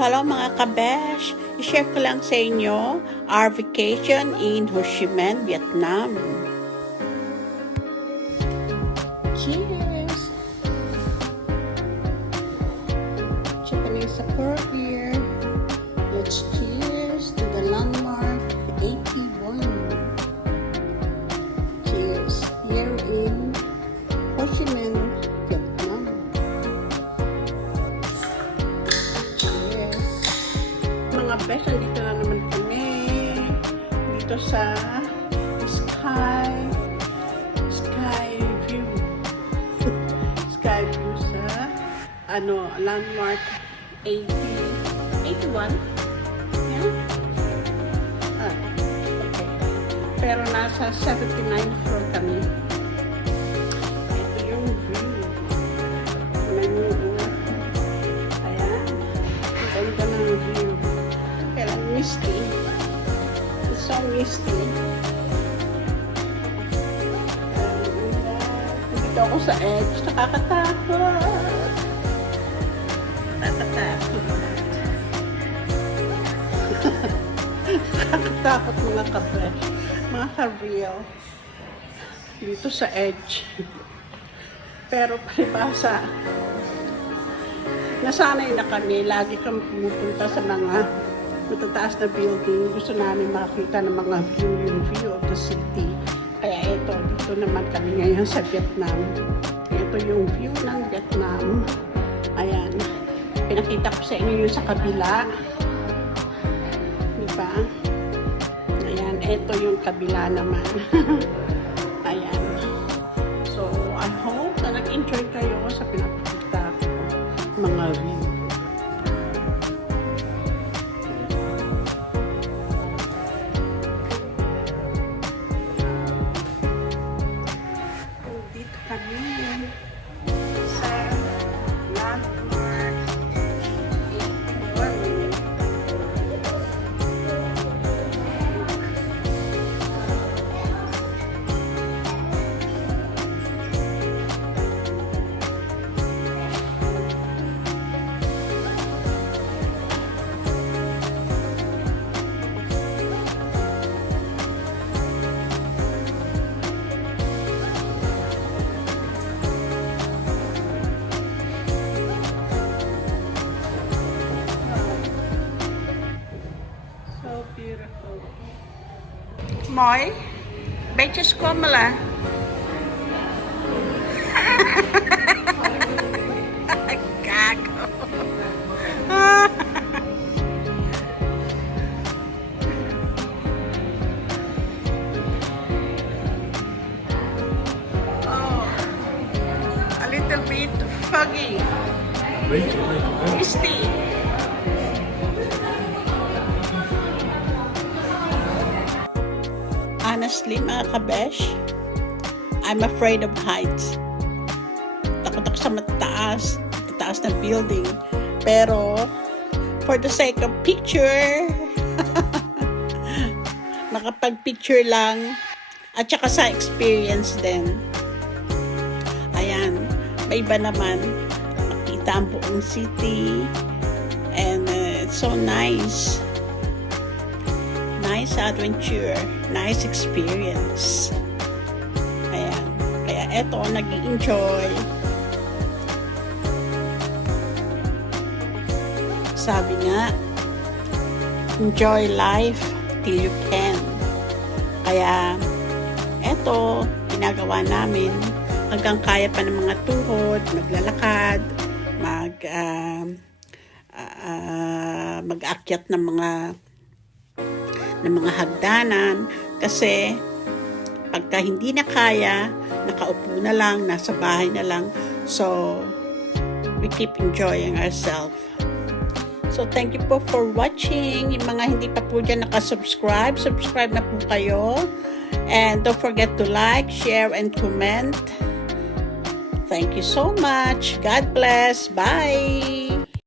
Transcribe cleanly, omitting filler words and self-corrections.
Hello mga kabesh! I-share ko lang sa inyo our vacation in Ho Chi Minh, Vietnam. Cheers! Japanese pour beer. Let's cheers to the landmark 81. Cheers! Here in Ho Chi Minh, Vietnam. Mga best, dito na naman kami dito sa sky view sa landmark 81 yeah? Okay, pero nasa 79th floor kami. Ito yung view ayan, ang ganda ng view. Kailan misty. It's so misty. Dito ako sa edge. Nakakatakot. Nakakatakot mga ka-fresh. Mga ka-real. Dito sa edge. Pero palibasa, nasanay na kami. Lagi kami pumupunta sa mga matataas na building. Gusto namin makakita ng mga view of the city. Kaya dito naman kami ngayon sa Vietnam. Ito yung view ng Vietnam. Ayan. Pinakita ko sa inyo yung sa kabila. Diba? Ayan. Ito yung kabila naman. Ayan. So, I hope na nag-enjoy kayo sa pinapakita ko mga view. Beautiful. Moy, beches ko mala. Gago. Oh, a little bit foggy. Misty. Honestly, mga kabesh, I'm afraid of heights. Takot ako sa mataas na building. Pero, for the sake of picture, makapag-picture lang, at saka sa experience din. Ayan, may iba naman, makita ang buong city, and it's so nice. Nice adventure, nice experience. Ayan. Kaya eto, nag-i-enjoy. Sabi nga, enjoy life till you can. Kaya, eto, ginagawa namin hanggang kaya pa ng mga tuhod, maglalakad, mag-akyat ng mga hagdanan, kasi pagka hindi na kaya, nakaupo na lang, nasa bahay na lang. So we keep enjoying ourselves. So thank you po for watching. Yung mga hindi pa po dyan nakasubscribe, subscribe na po kayo, and don't forget to like, share, and comment. Thank you so much. God bless. Bye.